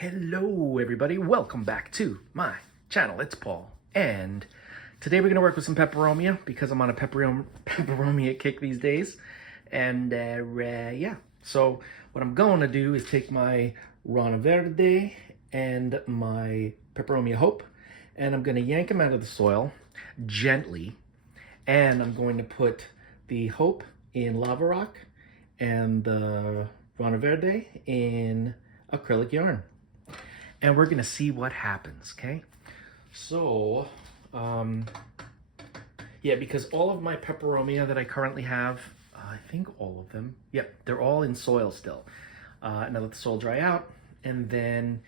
Hello everybody, welcome back to my channel. It's Paul, and today we're going to work with some Peperomia because I'm on a Peperomia kick these days. And yeah, so what I'm going to do is take my Rana Verde and my Peperomia Hope, and I'm going to yank them out of the soil gently, and I'm going to put the Hope in lava rock and the Rana Verde in acrylic yarn. And we're gonna see what happens, okay? So, yeah, because all of my Peperomia that I currently have, I think all of them, yep, they're all in soil still. And I let the soil dry out, and then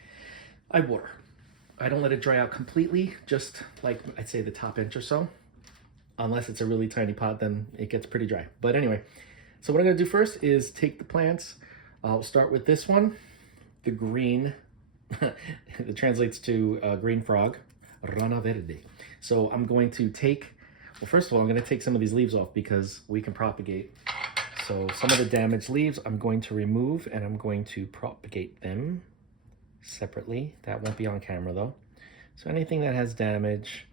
I water. I don't let it dry out completely, just like I'd say the top inch or so. Unless it's a really tiny pot, then it gets pretty dry. But anyway, so what I'm gonna do first is take the plants. I'll start with this one, the green. It translates to green frog, Rana Verde. So I'm going to take, well, first of all, I'm going to take some of these leaves off because we can propagate. So some of the damaged leaves I'm going to remove, and I'm going to propagate them separately. That won't be on camera though. So anything that has damage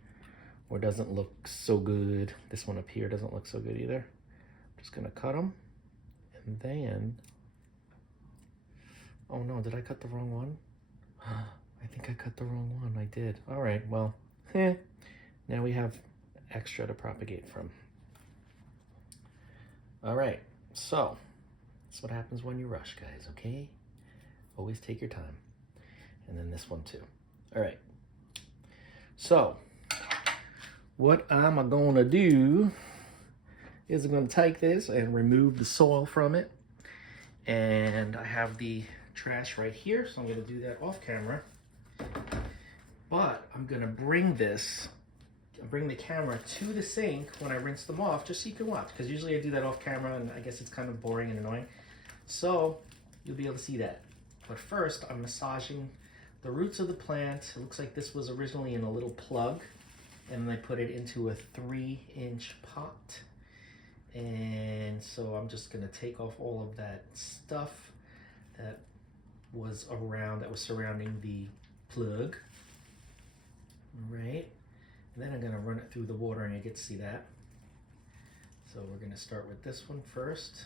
or doesn't look so good, this one up here doesn't look so good either. I'm just going to cut them, and then, oh no, did I cut the wrong one? I think I cut the wrong one. I did. All right, well, now we have extra to propagate from. All right, so that's what happens when you rush, guys, okay? Always take your time. And then this one too. All right, so what I'm gonna do is I'm gonna take this and remove the soil from it. And I have the trash right here, so I'm going to do that off camera. But I'm going to bring the camera to the sink when I rinse them off, just so you can watch, because usually I do that off camera and I guess it's kind of boring and annoying. So you'll be able to see that. But first, I'm massaging the roots of the plant. It looks like this was originally in a little plug, and then I put it into a 3-inch pot. And so I'm just going to take off all of that stuff that was surrounding the plug. All right, and then I'm going to run it through the water, and you get to see that. So we're going to start with this one first,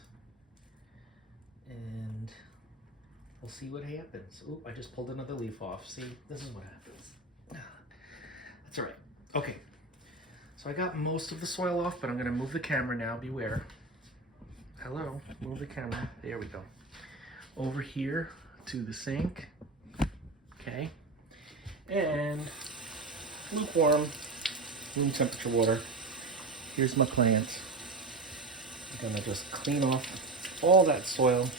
and we'll see what happens. Oop, I just pulled another leaf off. See, this is what happens. That's all right. Okay, so I got most of the soil off, but I'm going to move the camera now. Beware. Hello, move the camera. There we go. Over here to the sink. Okay. And lukewarm, room temperature water. Here's my plant. I'm going to just clean off all that soil.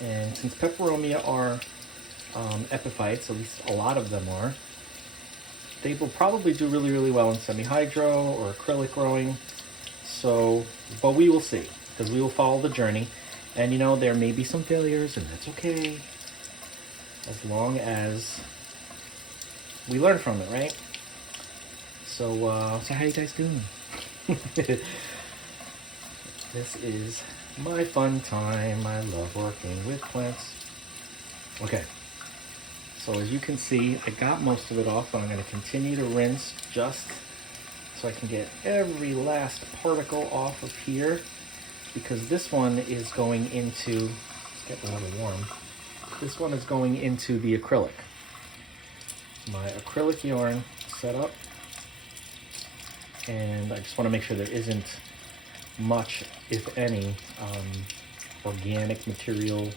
And since Peperomia are epiphytes, at least a lot of them are, they will probably do really, really well in semi-hydro or acrylic growing. So, but we will see, because we will follow the journey. And you know, there may be some failures, and that's okay, as long as we learn from it, right? So, so how you guys doing? This is my fun time. I love working with plants. Okay. So as you can see, I got most of it off, but I'm going to continue to rinse just so I can get every last particle off of here, because this one is going into, it's getting a little warm, this one is going into the acrylic. My acrylic yarn set up, and I just want to make sure there isn't much, if any, organic material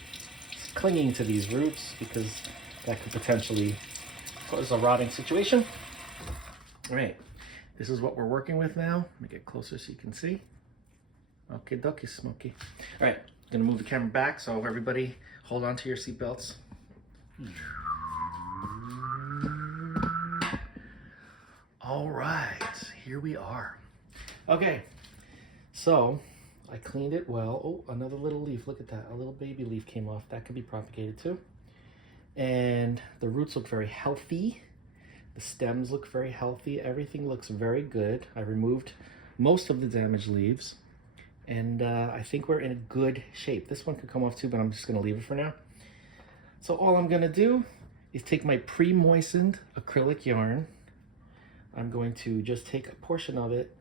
clinging to these roots, because that could potentially cause a rotting situation. All right, this is what we're working with now. Let me get closer so you can see. Okay, dokie, Smokey. All right, I'm gonna move the camera back, so everybody hold on to your seatbelts. All right, here we are. Okay, so I cleaned it well. Oh, another little leaf, look at that. A little baby leaf came off. That could be propagated too. And the roots look very healthy. The stems look very healthy. Everything looks very good. I removed most of the damaged leaves, and I think we're in a good shape. This one could come off too, but I'm just gonna leave it for now. So all I'm gonna do is take my pre-moistened acrylic yarn. I'm going to just take a portion of it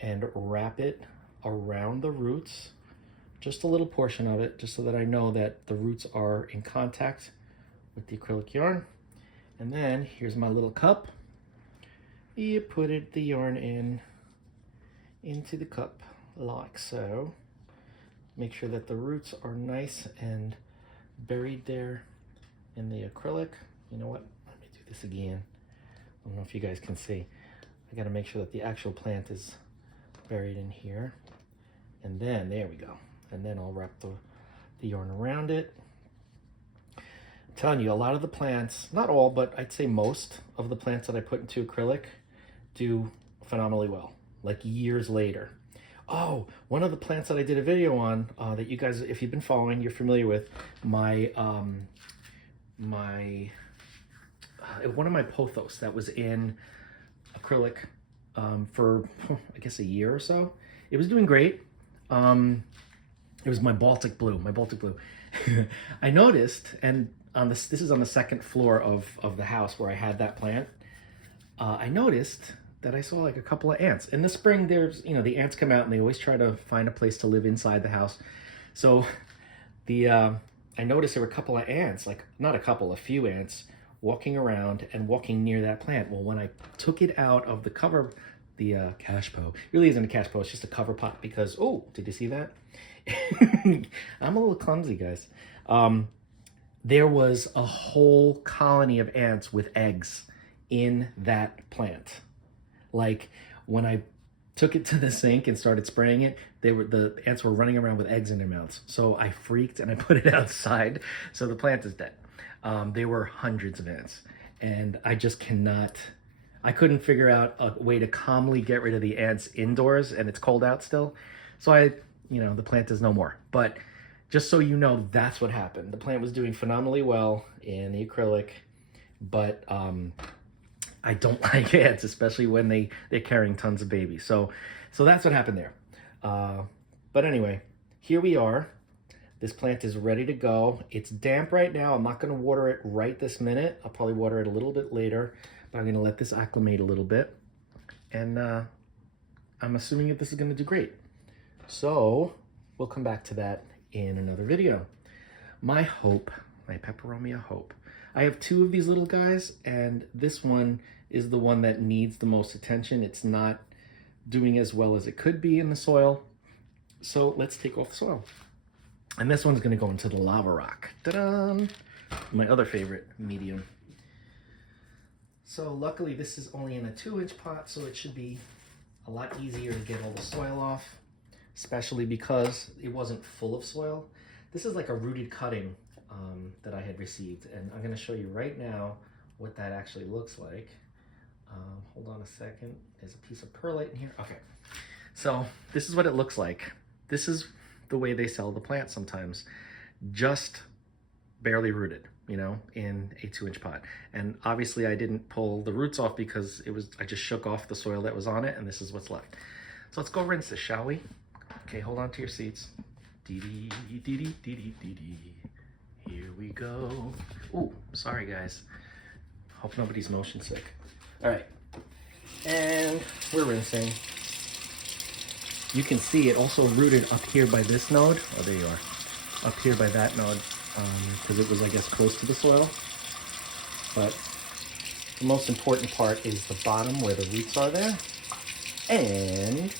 and wrap it around the roots, just a little portion of it, just so that I know that the roots are in contact with the acrylic yarn. And then here's my little cup. You put the yarn into the cup like so. Make sure that the roots are nice and buried there in the acrylic. You know what? Let me do this again. I don't know if you guys can see. I got to make sure that the actual plant is buried in here. And then, there we go. And then I'll wrap the yarn around it. I'm telling you, a lot of the plants, not all, but I'd say most of the plants that I put into acrylic do phenomenally well, like years later. Oh, one of the plants that I did a video on that you guys, if you've been following, you're familiar with, one of my pothos that was in acrylic for, I guess, a year or so. It was doing great. It was my Baltic blue. I noticed, and this is on the second floor of the house where I had that plant. I noticed that I saw like a couple of ants. In the spring, there's, the ants come out and they always try to find a place to live inside the house. So I noticed there were a couple of ants, like not a couple, a few ants walking around and walking near that plant. Well, when I took it out of the cover, the cash po, it really isn't a cash po, it's just a cover pot because, oh, did you see that? I'm a little clumsy, guys. There was a whole colony of ants with eggs in that plant. Like when I took it to the sink and started spraying it, the ants were running around with eggs in their mouths. So I freaked and I put it outside. So the plant is dead. There were hundreds of ants, and I couldn't figure out a way to calmly get rid of the ants indoors, and it's cold out still. So the plant is no more. But just so you know, that's what happened. The plant was doing phenomenally well in the acrylic, but I don't like ants, especially when they're carrying tons of babies. So that's what happened there. But anyway, here we are. This plant is ready to go. It's damp right now. I'm not going to water it right this minute. I'll probably water it a little bit later, but I'm going to let this acclimate a little bit. And I'm assuming that this is going to do great. So we'll come back to that in another video. My hope, my Peperomia hope. I have two of these little guys, and this one is the one that needs the most attention. It's not doing as well as it could be in the soil. So let's take off the soil. And this one's gonna go into the lava rock. Ta-da! My other favorite medium. So luckily this is only in a 2-inch pot, so it should be a lot easier to get all the soil off, especially because it wasn't full of soil. This is like a rooted cutting that I had received, and I'm gonna show you right now what that actually looks like. Hold on a second. There's a piece of perlite in here. Okay, so this is what it looks like. This is the way they sell the plant sometimes, just barely rooted, in a 2-inch pot. And obviously I didn't pull the roots off because I just shook off the soil that was on it, and this is what's left. So let's go rinse this, shall we? Okay, hold on to your seats. Dee-dee, dee-dee, dee-dee, dee-dee. Here we go. Ooh, sorry guys. Hope nobody's motion sick. All right, and we're rinsing. You can see it also rooted up here by this node. Oh, there you are. Up here by that node, because it was, I guess, close to the soil. But the most important part is the bottom where the roots are there. And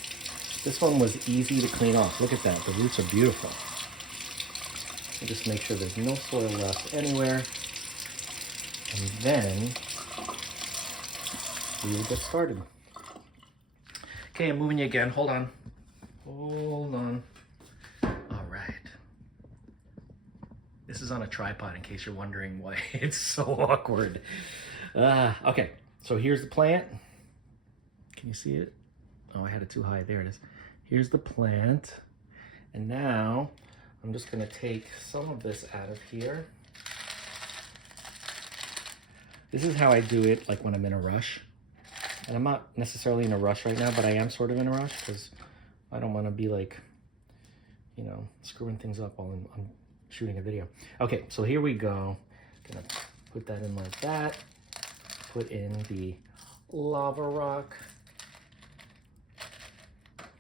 this one was easy to clean off. Look at that, the roots are beautiful. And just make sure there's no soil left anywhere. And then we will get started. Okay, I'm moving you again, hold on. Hold on. All right. This is on a tripod in case you're wondering why it's so awkward. Okay, so here's the plant. Can you see it? Oh, I had it too high. There it is. Here's the plant. And now I'm just gonna take some of this out of here. This is how I do it, like when I'm in a rush. And I'm not necessarily in a rush right now, but I am sort of in a rush because I don't want to be like, screwing things up while I'm shooting a video. Okay, so here we go. Gonna put that in like that. Put in the lava rock.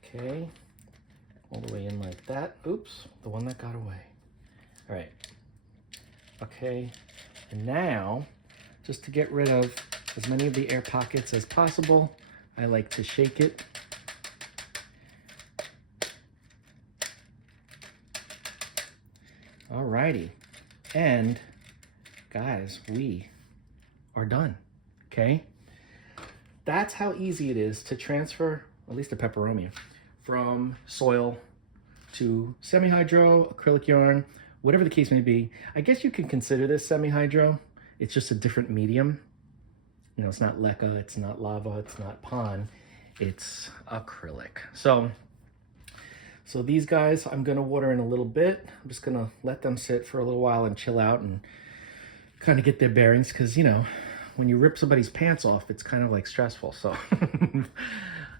Okay, all the way in like that. Oops, the one that got away. All right, okay, and now, just to get rid of as many of the air pockets as possible, I like to shake it. Alrighty, and guys, we are done, okay? That's how easy it is to transfer, at least a Peperomia, from soil to semi-hydro, acrylic yarn, whatever the case may be. I guess you can consider this semi-hydro. It's just a different medium. You know, it's not leca, it's not lava, it's not pon, it's acrylic. So these guys I'm gonna water in a little bit. I'm just gonna let them sit for a little while and chill out and kind of get their bearings, because, you know, when you rip somebody's pants off, it's kind of like stressful. So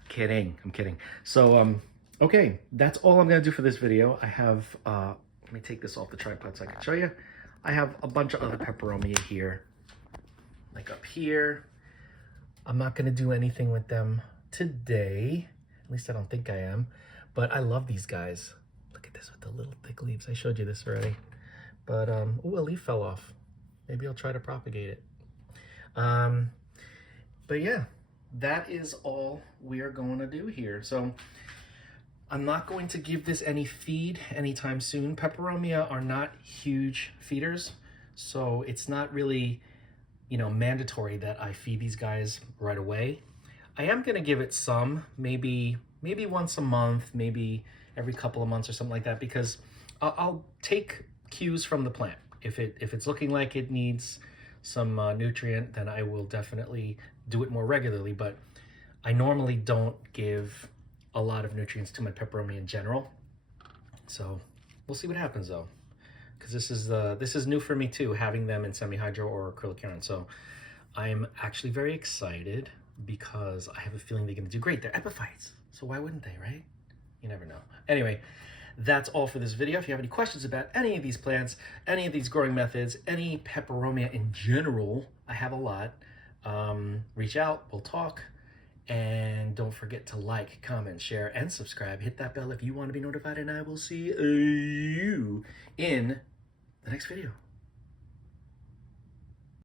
kidding, I'm kidding. So okay, that's all I'm gonna do for this video. I have let me take this off the tripod so I can show you. I have a bunch of other Peperomia here, like up here. I'm not gonna do anything with them today, at least I don't think I am, but I love these guys. Look at this with the little thick leaves. I showed you this already, but ooh, a leaf fell off. Maybe I'll try to propagate it. But yeah, that is all we are going to do here. So I'm not going to give this any feed anytime soon. Peperomia are not huge feeders, so it's not really, you know, mandatory that I feed these guys right away. I am going to give it some, maybe once a month, maybe every couple of months or something like that, because I'll take cues from the plant. If it's looking like it needs some nutrient, then I will definitely do it more regularly. But I normally don't give a lot of nutrients to my Peperomia in general. So we'll see what happens though, because this is new for me too, having them in semi-hydro or acrylic yarn. So I'm actually very excited because I have a feeling they're going to do great. They're epiphytes, so why wouldn't they, right? You never know. Anyway, that's all for this video. If you have any questions about any of these plants, any of these growing methods, any Peperomia in general, I have a lot, reach out, we'll talk. And don't forget to like, comment, share, and subscribe. Hit that bell if you want to be notified, and I will see you in the next video.